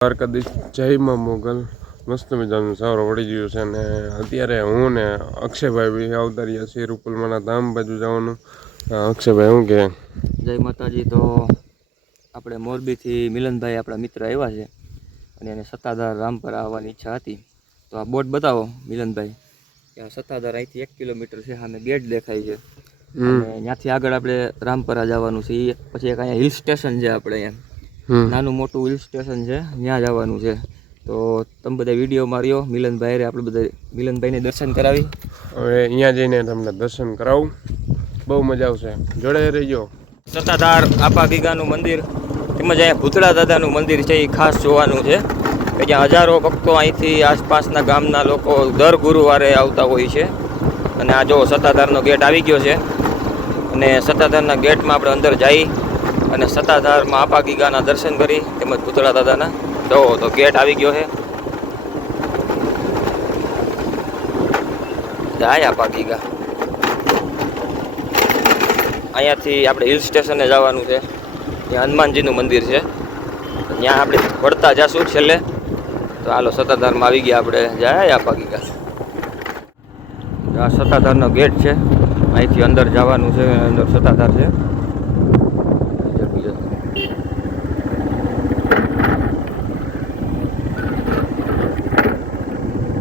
દ્વારકાધીશ જય માં મોગલ મસ્ત મજાનું સારો વળી ગયું છે ને અત્યારે હું ને અક્ષયભાઈ બી આવતા રહ્યા છીએ રૂપલમાના ધામ બાજુ જવાનું. અક્ષયભાઈ શું કે જય માતાજી. તો આપણે મોરબીથી મિલનભાઈ આપણા મિત્ર આવ્યા છે અને એને સત્તાધાર રામપરા આવવાની ઈચ્છા હતી. તો આ બોટ બતાવો મિલનભાઈ કે આ સત્તાધાર અહીંથી 1 કિલોમીટર છે, સામે ગેટ દેખાય છે અને ત્યાંથી આગળ આપણે રામપરા જવાનું છે. એ પછી એક અહીંયા હિલ સ્ટેશન છે, આપણે અહીંયા નાનું મોટું હિલ સ્ટેશન છે, ત્યાં જવાનું છે. તો તમે બધા વિડીયો માર્યો મિલનભાઈ આપણે બધા મિલનભાઈને દર્શન કરાવી. હવે અહીંયા જઈને તમને દર્શન કરાવું, બહુ મજા આવશે, જોડે રહીજો. સત્તાધાર આપા ગીગાનું મંદિર તેમજ અહીંયા ભૂતળા દાદાનું મંદિર છે, એ ખાસ જોવાનું છે કે જ્યાં હજારો ભક્તો અહીંથી આસપાસના ગામના લોકો દર ગુરુવારે આવતા હોય છે. અને આ જો સત્તાધારનો ગેટ આવી ગયો છે અને સત્તાધારના ગેટમાં આપણે અંદર જઈ અને સત્તાધારમાં આપા ગીગાના દર્શન કરી તેમજ ભૂતળા દાદાના. જો તો ગેટ આવી ગયો છે, જાય આપા ગીગા. અહીંયાથી આપણે હિલ સ્ટેશને જવાનું છે, ત્યાં હનુમાનજીનું મંદિર છે, ત્યાં આપણે વળતા જઈશું છેલ્લે. તો હાલો સત્તાધારમાં આવી ગયા આપણે, જાય આપા ગીગા. આ સત્તાધારનો ગેટ છે, અહીંથી અંદર જવાનું છે, અંદર સત્તાધાર છે.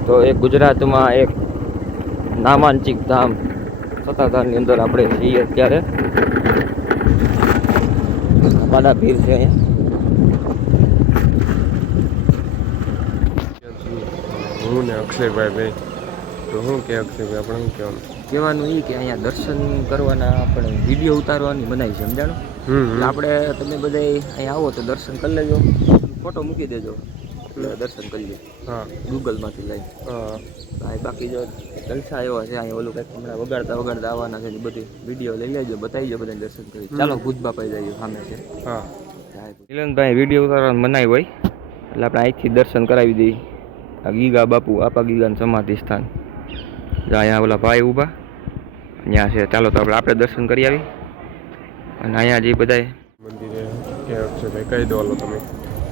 તો એક ગુજરાતમાં એક નામાંચિક ધામ સત્તાધારની અંદર આપણે છીએ અત્યારે. બાલા ભીર છે અહીંયા. હું ને અક્ષયભાઈ ભાઈ તો શું કે અક્ષયભાઈ આપણે શું કહેવાનું એ કે અહીંયા દર્શન કરવાના આપણે વિડીયો ઉતારવાની બનાવી છે, સમજાણો. આપણે તમે બધા અહીંયા આવો તો દર્શન કરી લેજો, ફોટો મૂકી દેજો, દર્શન કરી લે. હા, ગૂગલમાંથી લઈ. હા, બાકી જો જલસા એવા છે અહીંયા, ઓલું કંઈક હમણાં વગાડતા આવવાના છે, બધી વિડીયો લઈ લેજો, બતાવી બધાને દર્શન કરી. ચાલો ભૂત બાપા જઈએ, સામે છે. હા, મિલનભાઈ વિડીયો ઉતારવાનું મનાવી હોય એટલે આપણે અહીંથી દર્શન કરાવી દઈએ. આ ગીગા બાપુ આપા ગીગાનું સમાધિ સ્થાન, અહીંયા ઓલા ભાઈ ઊભા ત્યાં છે. ચાલો તો આપણે દર્શન કરી આવી. અને અહીંયા જે બધા મંદિરે કે અક્ષયભાઈ કહી દો તમે.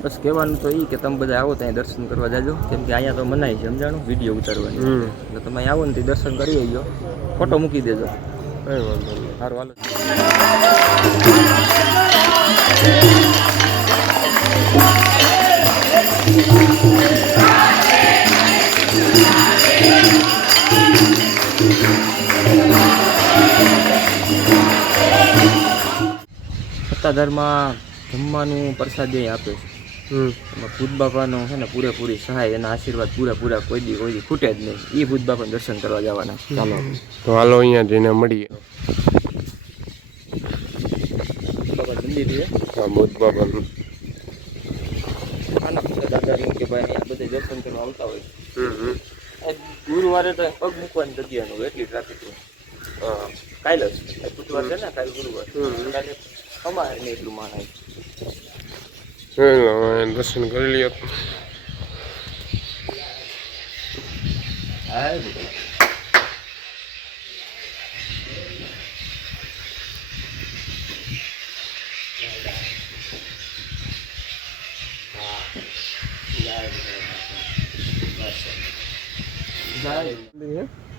બસ કહેવાનું તો એ કે તમે બધા આવો ત્યાં દર્શન કરવા જાજો, કેમ કે અહીંયા તો મનાય છે, સમજાણું, વિડીયો ઉતારવાની. એટલે તમે આવો ને તે દર્શન કરી આવજો, ફોટો મૂકી દેજો. કઈ વાંધો નહીં, સારું હાલો. સત્તાધારમાં જમવાનું પ્રસાદી આપે છે. એમાં ભૂત બાપાનો છે ને પૂરેપૂરી સહાય, એના આશીર્વાદ પૂરેપૂરા કોઈ દી ખૂટે જ નહીં. એ ભૂત બાપાને દર્શન કરવા જવાના. ચાલો તો હાલો અહીંયા જઈને મળીએ. બાપા મંદિર છે, હા, ભૂત બાપાનું. આના સત્તાધારનું કે ભાઈ અહીંયા બધા દર્શન કરવા આવતા હોય. ગુરુવારે તો પગ મૂકવાની જગ્યા ન હોય, એટલી ટ્રાફિક હોય. કાલે જ બુધવાર છે ને, કાલે ગુરુવાર, કાલે અમારે નહીં એટલું માણસ. દર્શન કરી લ્યો.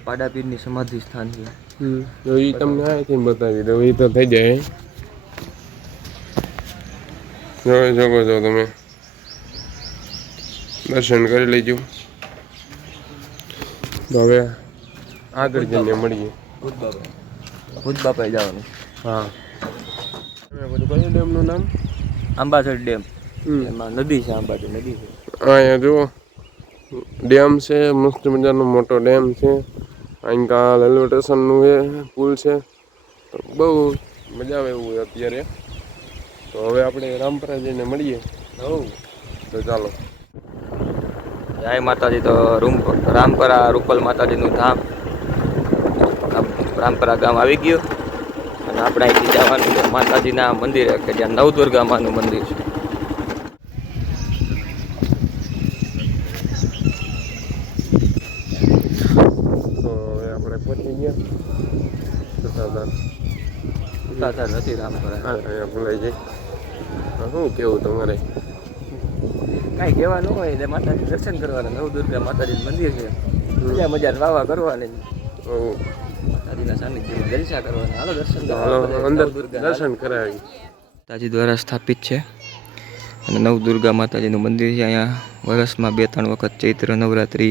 પાડાપીરની સમાધિ સ્થાન છે. તો એ તમને અહીંથી બતાવી દઉં, એ તો થઈ જાય. જોઈ શકો છો તમે, દર્શન કરી લેજો. તો હવે આગળ જઈને મળીએ. ભૂત બાપાએ જવાનું. હા, બધું કયું ડેમનું નામ? આંબાસર ડેમ. એમાં નદી છે, આંબાસર નદી છે. અહીંયા જુઓ ડેમ છે, મસ્ત મજાનો મોટો ડેમ છે. અહીંયા રેલવે સ્ટેશનનું એ પુલ છે, બહુ મજા આવે એવું અત્યારે. તો હવે આપણે રામપરા જઈને મળીએ. તો ચાલો. જય માતાજી. તો રામપરા રૂપલ માતાજીનું ધામ, રામપરા ગામ આવી ગયું અને આપણે અહીંથી જવાનું છે માતાજીના મંદિરે, કે જ્યાં નવદુર્ગા માનું મંદિર છે. તો હવે આપણે પહોંચી ગયા સત્તાધાર નથી રામપરા. અહીંયા ભૂલાઈ જાય. શું કેવું તમારે? કાંઈ કહેવાનું હોય એટલે માતાજી દર્શન કરવાના. નવદુર્ગા માતાજીનું મંદિર છે, મજા મજા વાવા કરવાની, માતાજીના સાનિધ્યમાં જલસા કરવાના. હાલો દર્શન અંદર દર્શન કરાવી. માતાજી દ્વારા સ્થાપિત છે અને નવદુર્ગા માતાજીનું મંદિર છે. અહીંયા વર્ષમાં 2-3 વખત ચૈત્ર નવરાત્રિ,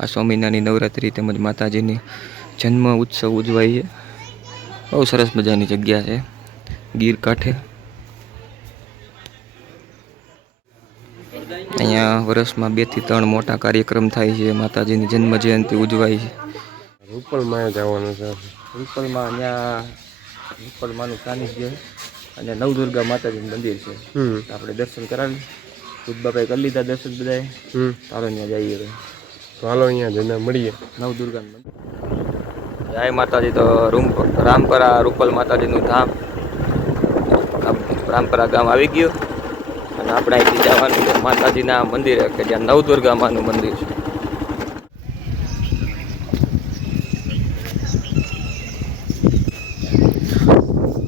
આ સ્વામિનારાયણની નવરાત્રિ તેમજ માતાજીની જન્મ ઉત્સવ ઉજવાય છે. બહુ સરસ મજાની જગ્યા છે ગીર કાંઠે. અહીંયા વર્ષમાં 2-3 મોટા કાર્યક્રમ થાય છે. માતાજીની જન્મ જયંતિ ઉજવાય છે. રૂપલમાં જવાનું છે. રૂપલમાં અહીંયા રૂપલમાંનું સાનિધ્ય અને નવદુર્ગા માતાજીનું મંદિર છે. આપણે દર્શન કરાવી ખુદ બાપાએ કરી લીધા દર્શન બધાએ. ચાલો અહીંયા જઈએ હવે. તો હાલો અહીંયા જઈને મળીએ નવદુર્ગાનું મંદિર. જય માતાજી. તો રામપરા રૂપલ માતાજીનું ધામ રામપરા ગામ આવી ગયું અને આપણે અહીંથી જવાનું છે માતાજીના મંદિરે કે જ્યાં નવદુર્ગા માનું મંદિર છે.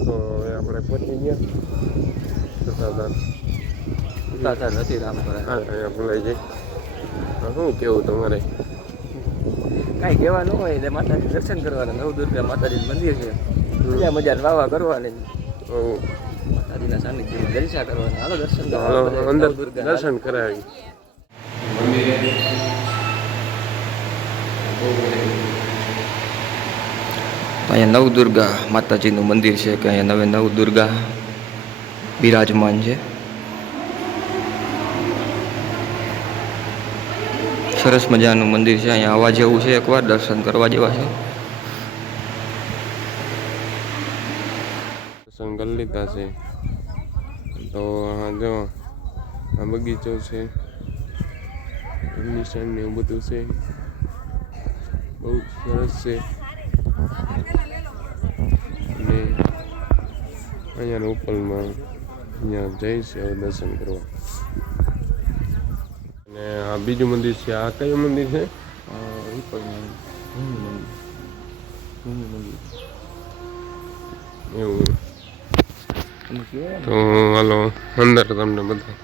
તો હવે આપણે પહોંચી ગયા સત્તાધાર નથી રામપરા. અહીંયા ભૂલાઈ જાય. શું કેવું તમારે? કાંઈ કહેવાનું હોય એટલે માતાજી દર્શન કરવાના. નવદુર્ગા માતાજીનું મંદિર છે, મજા મજા વાવા કરવાની, માતાજીના સાનિધ્યમાં જલસા કરવાના. હાલો દર્શન અંદર દર્શન કરાવી. અહીંયા નવદુર્ગા માતાજીનું મંદિર છે કે અહીંયા નવદુર્ગા બિરાજમાન છે. સરસ મજાનું મંદિર છે. અહીંયા આવવા જેવું છે, એકવાર દર્શન કરવા જેવા છે. દર્શન કરી લીધા છે. તો જો આ બગીચો છે, નિશાન ને એવું બધું છે, બહુ સરસ છે. અને અહીંયા રૂપલમાં અહીંયા જઈશે હવે દર્શન કરવા. અને આ બીજું મંદિર છે. આ કયું મંદિર છે? એવું. તો હાલો અંદર તમને બધા.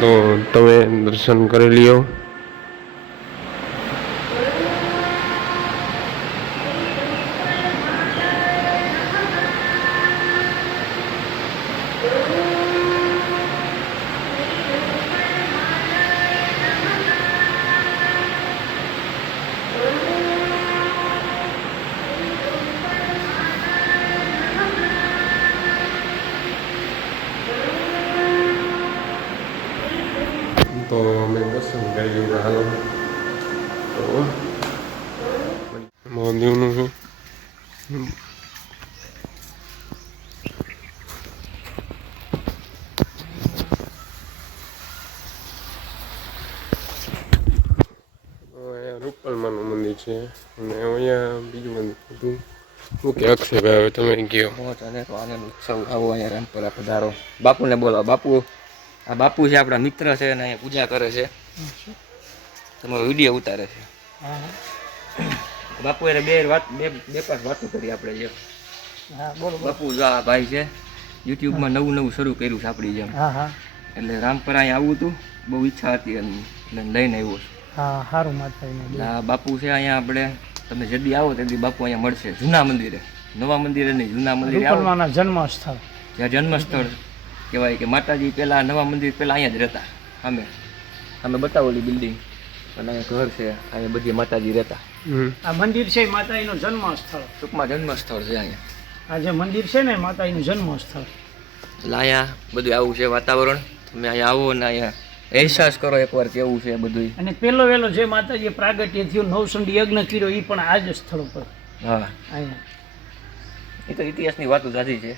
તો તમે દર્શન કરી લ્યો. તો અમે દર્શન કરી લીધા. હાલો તો મહાદેવનું છે. અહીંયા રૂપલમાનું મંદિર છે અને અહીંયા બીજું મંદિર હતું. ઓકે અક્ષયભાઈ, હવે તમે ગયો. મોજ અને આનંદ ઉત્સવ આવો અહીંયા રામપરા પધારો. બાપુને બોલાવો. બાપુ, આ બાપુ છે આપણા મિત્ર છે અને અહીંયા પૂજા કરે છે, તમારો વિડીયો ઉતારે છે. બાપુ એને બે પાંચ વાતો કરી આપણે જેમ. બાપુ જો આ ભાઈ છે, યુટ્યુબમાં નવું શરૂ કર્યું છે આપણી જેમ. એટલે રામપરા અહીંયા આવવું હતું, બહુ ઈચ્છા હતી અને લઈને આવ્યો છું. સારું માતા. બાપુ છે અહીંયા આપણે, તમે જલ્દી આવો તેથી બાપુ અહીંયા મળશે જૂના મંદિરે, નવા મંદિરે નહીં, જૂના મંદિરે આવો. જન્મ સ્થળ, જ્યાં જન્મ સ્થળ કહેવાય કે માતાજી પહેલા નવા મંદિર પહેલા અહીંયા જ રહેતા. અમે બતાવેલી બિલ્ડિંગ અને અહીંયા ઘર છે, અહીંયા બધી માતાજી રહેતા. આ મંદિર છે માતાજીનું જન્મ સ્થળ. ટૂંકમાં જન્મ સ્થળ છે અહીંયા. આ જે મંદિર છે ને માતાજીનું જન્મ સ્થળ. એટલે અહીંયા બધું આવું છે વાતાવરણ. તમે અહીંયા આવો ને અહીંયા અહેસાસ કરો એકવાર કેવું છે બધું. અને પહેલો વહેલો જે માતાજીએ પ્રાગટ્ય થયું, નવસંડી યજ્ઞ કર્યો, એ પણ આ જ સ્થળ ઉપર. હા, અહીંયા એ તો ઇતિહાસની વાતો જાજી છે.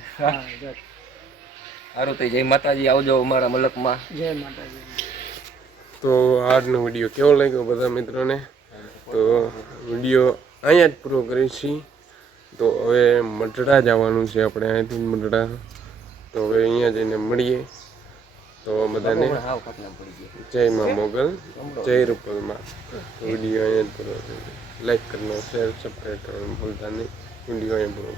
સારું, તો જય માતાજી, આવજો અમારા મલકમાં. જય માતાજી. તો આજનો વિડીયો કેવો લાગ્યો બધા મિત્રોને? તો વિડીયો અહીંયા જ પૂરો કરીશું. તો હવે મઢડા જવાનું છે આપણે, અહીંથી મઢડા. તો હવે અહીંયા જઈને મળીએ. તો બધાને જય મા મોગલ, જય રૂપલમાં. વિડીયો અહીંયા જ પૂરો. લાઈક કરવાનો, શેર, સબસ્ક્રાઈબ કરવાનું ભૂલતા નહીં. વિડીયો અહીંયા પૂરો.